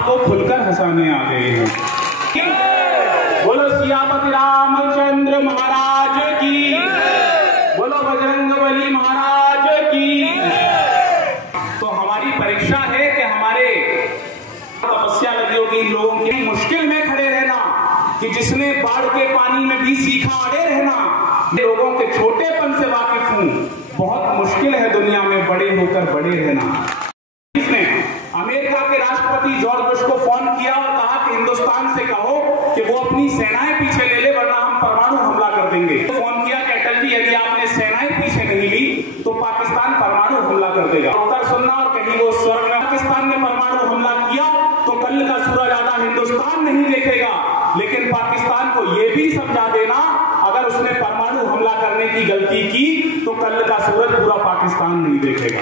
आपको खुलकर हंसाने आ गए हैं। बोलो सियापति रामचंद्र महाराज की, बोलो बजरंगबली महाराज की। तो हमारी परीक्षा है कि हमारे तपस्या लगी होगी लोगों की, मुश्किल में खड़े रहना, कि जिसने बाढ़ के पानी में भी सीखा अड़े रहना। लोगों के छोटेपन से वाकिफ हूं, बहुत मुश्किल है दुनिया में बड़े होकर बड़े रहना। इसने अमेरिका के राष्ट्रपति जॉर्ज बुश को फोन किया और कहा कि हिंदुस्तान से कहो कि वो अपनी सेनाएं पीछे ले ले, वरना हम परमाणु हमला कर देंगे। तो फोन किया कि अटल जी, यदि आपने सेनाएं पीछे नहीं ली तो पाकिस्तान परमाणु हमला कर देगा। उत्तर सुनना और कहीं वो स्वर्ग में। पाकिस्तान ने परमाणु हमला किया तो कल का सूरज आधा हिंदुस्तान नहीं देखेगा, लेकिन पाकिस्तान को यह भी समझा देना, अगर उसने परमाणु हमला करने की गलती की तो कल का सूरज पूरा पाकिस्तान नहीं देखेगा।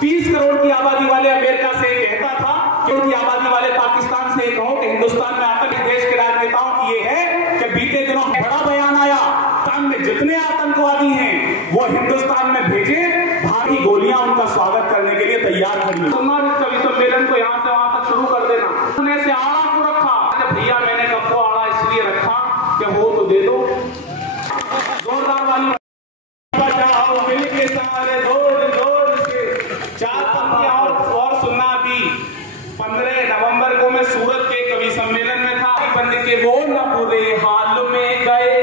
30 करोड़ की आबादी वाले अमेरिका से कहता था कि उनकी आबादी वाले पाकिस्तान से कहो कि हिंदुस्तान में आतंक देश के राजनेताओं की ये है कि बीते दिनों बड़ा बयान आया, पाकिस्तान में जितने आतंकवादी हैं वो हिंदुस्तान में भेजे, भारी गोलियां उनका स्वागत करने के लिए तैयार खड़ी। कवि सम्मेलन को यहाँ से वहां तक शुरू कर देना। से आड़ा को रखा, भैया मैंने कब आड़ा इसलिए रखा कि हो तो दे दो। जोरदार वाली बजाओ मिलके सारे जोर जोर से। 4 पंक्तियां और सुनना। अभी 15 नवंबर को मैं सूरत के कवि सम्मेलन में था। बन के वो न बुरे हाल में गए,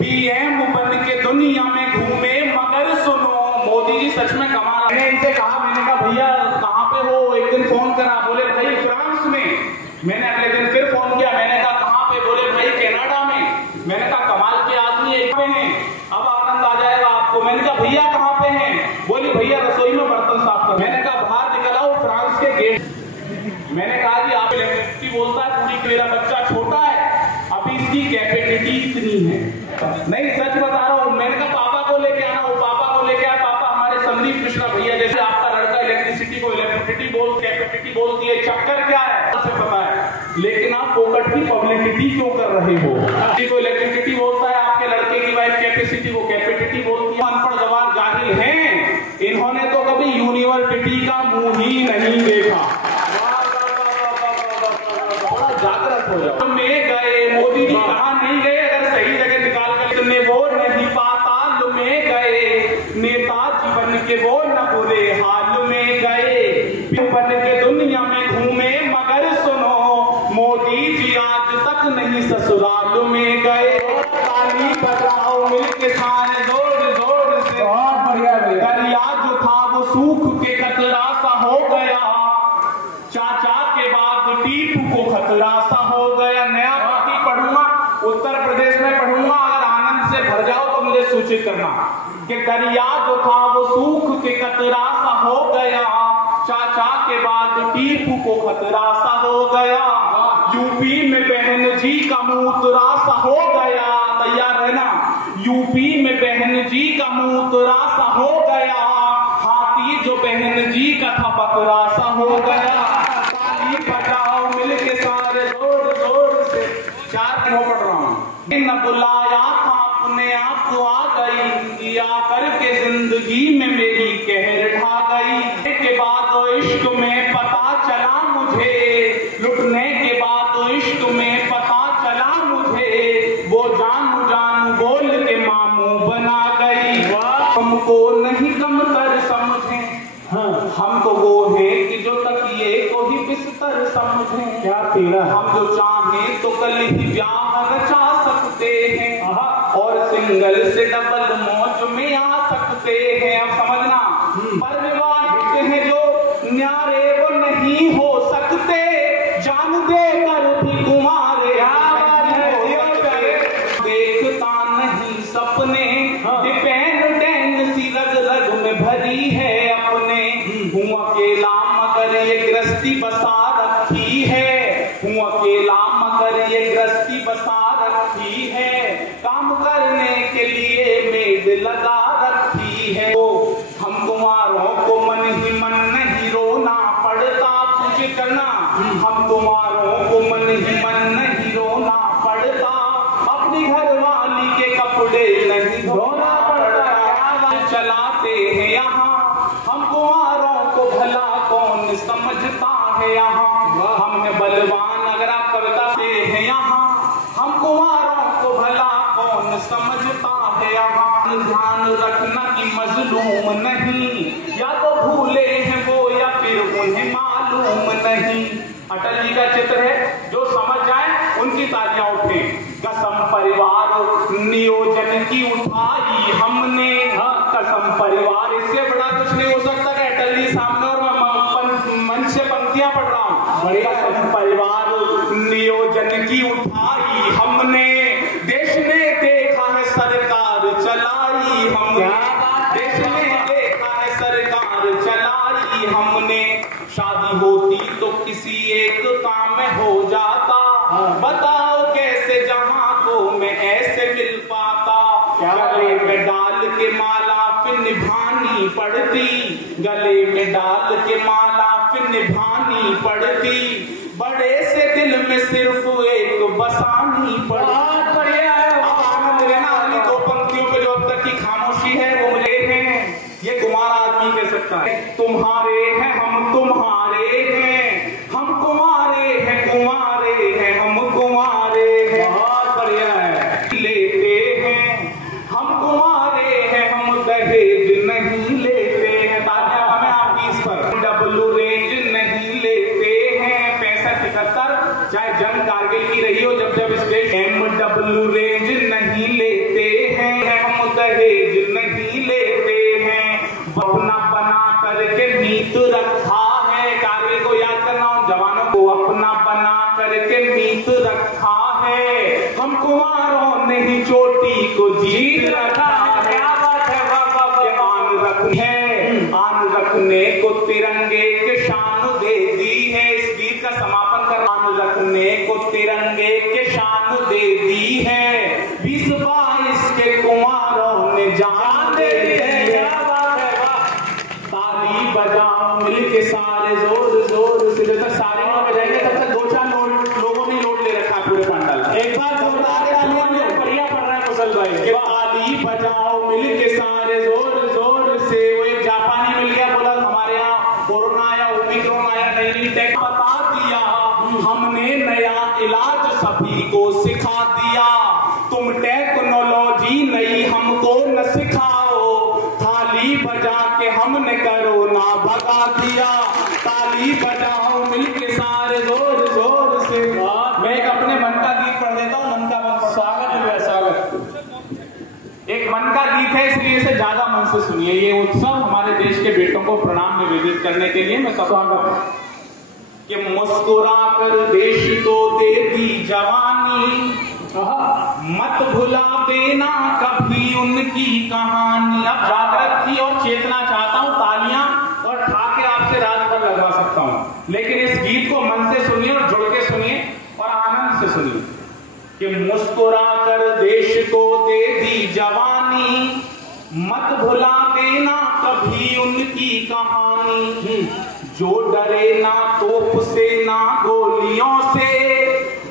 पीएम बन के दुनिया में घूमे, मगर सुनो मोदी जी सच में कमाल। मैंने इनसे कहा, मैंने कहा भैया कहाँ पे हो? एक दिन फोन करा, बोले भाई फ्रांस में। मैंने अगले दिन फिर फोन किया, मैंने कहा कहाँ पे? बोले भाई कनाडा में। मैंने कहा कमाल के आदमी एक पे हैं, अब आनंद आ जाएगा आपको। मैंने कहा भैया कहाँ पे हैं? बोली भैया रसोई में बर्तन साफ कर। मैंने कहा बाहर निकल आओ फ्रांस के गेट। मैंने कहा जी आप इलेक्ट्रिसिटी बोलता है पूरी, मेरा बच्चा छोटा है, अभी इसकी कैपेसिटी इतनी है। नहीं सच बता रहा हूँ। मैंने कहा पापा को लेके आना, वो पापा को लेके आया। पापा हमारे संदीप मिश्रा भैया जैसे, आपका लड़का इलेक्ट्रिसिटी को इलेक्ट्रिसिटी बोल कैपेसिटी बोलती है, चक्कर क्या है पता है, लेकिन आप फोकट की पब्लिसिटी क्यों कर रहे हो? को इलेक्ट्रिसिटी बोलता है, आपके लड़के की वाइफ कैपेसिटी को कैपेसिटी बोलती है। अनपढ़ गवार जाहिल हैं, इन्होंने तो कभी यूनिवर्सिटी का मुंह ही नहीं देखा। थोड़ा जागृत हो जाओ। में गए मोदी जी, कहां नहीं गए? अगर सही जगह निकाल कर तुमने वो नहीं पाताल में गए, नेताजी बन के वो न बुरे हाल में गए, बन के दुनिया में घूमे, मगर सुनो मोदी जी आज तक नहीं ससुराल में गए। ताली बजाओ मिलके सारे जोर जोर से। दरिया जो था वो सूख के कतरा सा हो गया, चाचा के बाद टीपू को खतरा सा हो गया। नया बाकी पढ़ूंगा, उत्तर प्रदेश में पढ़ूंगा, अगर आनंद से भर जाओ तो मुझे सूचित करना कि दरिया जो था वो सूख के कतरा सा हो गया, चाचा के बाद टीपू को खतरा सा हो गया। यूपी में बहन जी का मूतरा सा हो गया, तैयार है ना? यूपी में बहन जी का मूतरा सा हो गया, हाथी जो बहन जी का था बकरा सा हो गया। ताली बजाओ मिलके सारे जोर जोर से। 4 क्यों पढ़ रहा हूं? न बुलाया था अपने आप को आ गई, या करके जिंदगी में मेरी कहर ढा गई। के बाद इश्क में पता चला मुझे, लुटने के बाद इश्क में पता चला मुझे, वो जानू जानू बोल के मामू बना गई। हमको नहीं कम कर समझे, हमको वो है कि जो तकिए को ही बिस्तर समझे। क्या तेरा? हम जो चाहें तो कल ही ब्याह रचा सकते हैं, और सिंगल से डबल मौज में आ सकते हैं। अब समझना, पर विवाहित है जो न्यारे वो नहीं हो सकते, जान देकर भी कुमारे देखता नहीं सपने, डिपेंडेंसी रग रग में भरी है अपने। हूँ अकेला मगर ये गृहस्थी बसा रखी है, हूँ अकेला मगर ये गृहस्थी बसा रखी है, काम करने के लिए मेद लगा रखी है। हम कुमारों को मन ही मन नहीं रोना पड़ता, पूछे करना, हम कुमारों को मन ही मन नहीं रोना पड़ता, अपनी घरवाली के कपड़े नहीं धोना पड़ता। चलाते हैं यहाँ हम कुमारों को, भला कौन समझता है यहाँ? हमने बल नहीं। अटल जी का चित्र है, जो समझ जाए उनकी तालियां उठे। कसम परिवार नियोजन की उठाई हमने, कसम परिवार, इससे बड़ा कुछ नहीं हो सकता कि अटल जी सामने और मैं मंच से पंक्तियां पढ़ रहा हूं। कसम परिवार नियोजन की उठाई हमने, देश ने देखा है सरकार चलाई हमने, देश ने देखा है सरकार चलाई हमने। शादी होती तो किसी एक काम में हो जाता, बताओ कैसे जहां को मैं ऐसे मिल पाता। गले में डाल के माला फिर निभानी पड़ती, गले में डाल के माला फिर निभानी पड़ती, बड़े से दिल में सिर्फ एक बसानी पड़ती। बढ़िया है, आनंद लेना वाली दो पंक्तियों पे जो अब तक की खामोशी है वो मुझे है, ये कुमार आदमी कह सकता है। तुम्हारे हैं हम तुम्हारे हैं, हम कुमारे हैं कुमारे हैं, हम कुमारे हैं। बहुत बढ़िया है। लेते हैं हम कुमारे हैं, हम दहेज नहीं लेते हैं। तालियां हमें आपकी इस पर। डब्लू रेंज नहीं लेते हैं। 65-71 चाहे जंग कारगिल की रही हो, जब जब इस देश MW रेंज नहीं लेते हैं, हम दहेज नहीं लेते हैं। अपना बना करके नीत रखा है, कारगिल को याद करना, उन जवानों को अपना बना करके नीत रखा है। हम कुमारों ने ही चोटी को जीत रखा है। क्या बात है, आन रखने है, आन रखने को तिरंगे के शान दे दी है। इस गीत का समापन कर, आन रखने को तिरंगे के शान दे दी है। 20-22 के कुमारों ने जान दे दी है। ताली बजाओ मिलके सारे जोर जोर से, जब तक सारे लोग बजाएंगे तब तक 2-4 लोगों ने लोड ले रखा पूरे पंडाल। एक बार जोरदार बढ़िया पड़ रहा है मुसल भाई। ताली बजाओ मिलके सारे जोर जोर से। वो एक जापानी मिल गया, बोला हमारे यहाँ कोरोना आया, ओमिक्रॉन आया, नई टेक बता दिया, हमने नया इलाज सभी को सिखा दिया। तुम टेक्नोलॉजी नई हमको न सिखाओ, ताली बजा के हमने कोरोना भगा दिया। ताली बजाओ मिलके सारे जोर जोर से। मैं एक अपने मन का गीत पढ़ देता हूँ, मन का मन। स्वागत है, स्वागत। एक मन का गीत है, इसलिए इसे ज्यादा मन से सुनिए। ये उत्सव हमारे देश के बेटों को प्रणाम निवेदित करने के लिए मैं स्वागत कि मुस्कुरा कर देश को दे दी जवानी, मत भुला देना कभी उनकी कहानी। अब जागृत की और चेतना चाहता हूं, तालियां और ठाके आपसे रात भर लगवा सकता हूं, लेकिन इस गीत को मन से सुनिए और जुड़ के सुनिए और आनंद से सुनिए कि मुस्कुरा कर देश को दे दी जवानी, मत भुला देना कभी उनकी कहानी। जो डरे ना तोप से ना गोलियों से,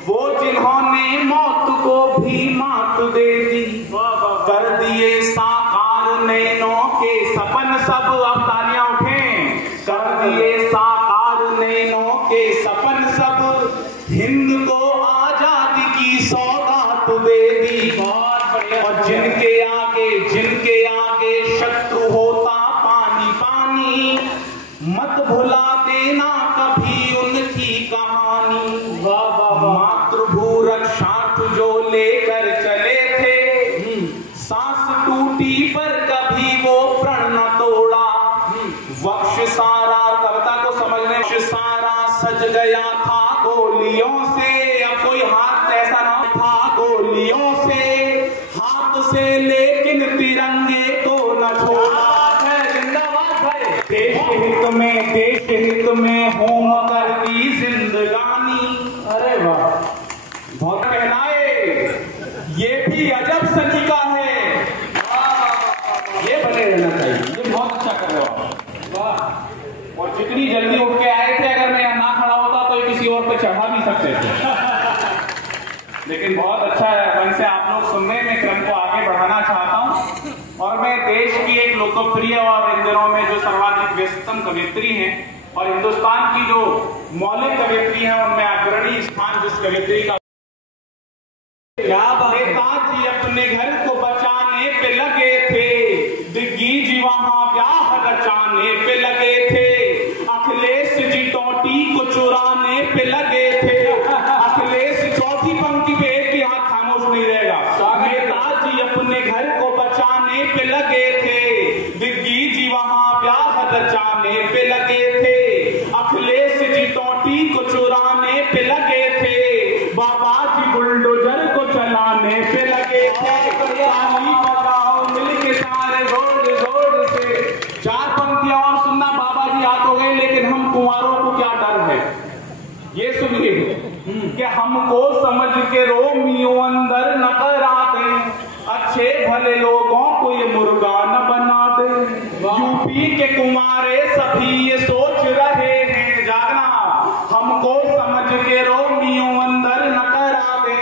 वो जिन्होंने मौत को भी मात दे दी। कर दिए साकार नैनों के सपन सब, अब तालियां उठें। कर दिए साकार नैनों के सपन सब, हिंद को आजादी की सौगात दे दी। और जिनके आगे शत्रु होता पानी पानी, मत भुला देना कभी उनकी कहानी। मातृभू रक्षार्थ जो लेकर चले थे, सांस टूटी पर कभी वो प्रण न तोड़ा। वक्ष सारा, कविता को समझने, वक्ष सारा सज गया था गोलियों से। अब कोई हाथ ऐसा ना था गोलियों से, हाथ से लेकिन तिरंगे को न छोड़ा। जिंदाबाद भाई। देश हित में होम कर दी जिंदगानी। अरे वाह, बहुत कहनाए, ये भी अजब सलीका है। ये बने रहना चाहिए, ये बहुत अच्छा कर रहे हो आप। वाह। और जितनी जल्दी उठ के आए थे, अगर मैं यहाँ ना खड़ा होता तो किसी और पे चढ़ा भी सकते थे। लेकिन बहुत अच्छा है, मन से आप लोग सुनने में क्रम को आगे बढ़ाना चाहता हूँ। और मैं देश की एक लोकप्रिय और इन दिनों में जो सर्वाधिक व्यस्तम कवियत्री हैं और हिंदुस्तान की जो मौलिक कवियत्री है, उनमें अग्रणी स्थान जिस कवियत्री का, नेताजी अपने घर को बचाने पे लगे थे, दिग्विजय वहां ब्याह रचाने पे लगे थे, अखिलेश जी टोटी को चुराने सुनिए कि हमको समझ के रोमियो अंदर न करा दे, अच्छे भले लोगों को ये मुर्गा न बना दे। यूपी के कुमारे सभी ये सोच रहे हैं, जागना हमको समझ के रोमियो अंदर न करा दे,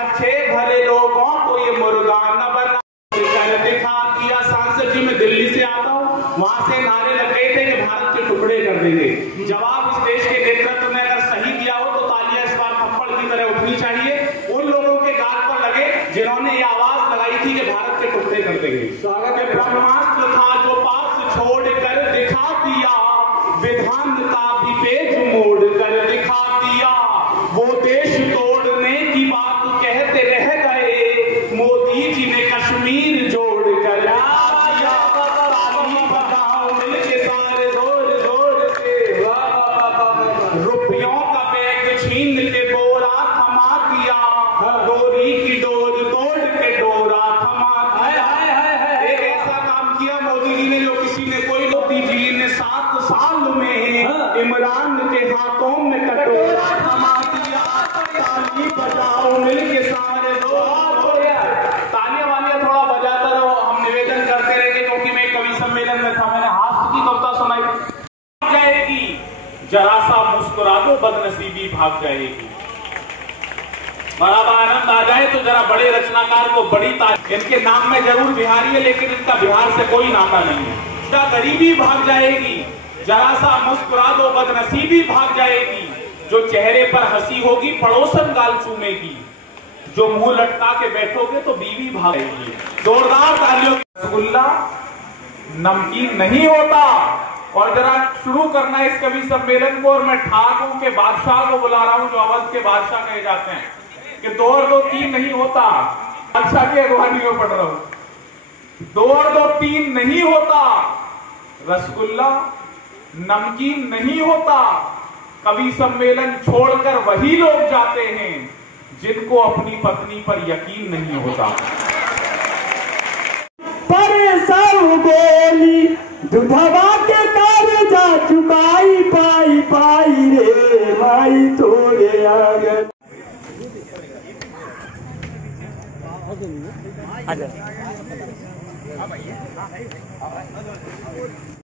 अच्छे भले लोगों को ये मुर्गा न बना कर दिखा दिया। सांसद जी मैं दिल्ली से आता हूँ, वहां से नारे लग गए थे कि भारत के टुकड़े कर देंगे। जवाब इस देश के नेतृत्व ने अगर सही दिया हो तो तालियां इस बार थप्पड़ की तरह उठनी चाहिए उन लोगों के गाल पर लगे जिन्होंने ये आवाज लगाई थी कि भारत के टुकड़े कर देंगे। ब्रह्मास्त्र था जो पास छोड़कर दिखा दिया, विधान का भी पेज मोड़ कर दिखा दिया। वो देश तोड़ने की बात कहते रह गए, मोदी जी ने कश्मीर जोड़ कर रुपयों का बैग छीन के बोरा थमा दिया, डोरी की डोर तोड़ के डोरा थमा दिया। एक ऐसा काम किया मोदी जी ने जो किसी ने कोई। मोदी जी ने 7 साल में इमरान के हाथों में कटोरा थमा दिया। ताली बजाओ मिलके सारे तालियां वालियां थोड़ा बजाता रहो, हम निवेदन करते रहेंगे क्योंकि मैं कवि सम्मेलन में था, मैंने हास्य की कविता सुनाई। जाएगी जरा सा मुस्कुरा दो बदनसीबी भाग जाएगी। बड़ा आनंद आ जाए तो जरा बड़े रचनाकार को बड़ी इनके नाम में जरूर बिहारी है लेकिन इनका बिहार से कोई नाता नहीं है। जरा गरीबी भाग जाएगी, जरा सा मुस्कुरा दो बदनसीबी भाग जाएगी। जो चेहरे पर हंसी होगी पड़ोसन गाल चूमेगी, जो मुंह लटका के बैठोगे तो बीवी भाग जाएगी। जोरदार तालियों। रसगुल्ला नमकीन नहीं होता। और जरा शुरू करना है इस कवि सम्मेलन को, और मैं ठाकुर के बादशाह को बुला रहा हूं जो अवध के बादशाह कहे जाते हैं कि 2 और 2 3 नहीं होता। बादशाह की अगवानी में पढ़ रहा हूं, 2 और 2 3 नहीं होता। रसगुल्ला नमकीन नहीं होता। कवि सम्मेलन छोड़कर वही लोग जाते हैं जिनको अपनी पत्नी पर यकीन नहीं होता। पर सब गोली दुधवा के कार जा चुकाई, पाई पाई रे माई तोरे आगे।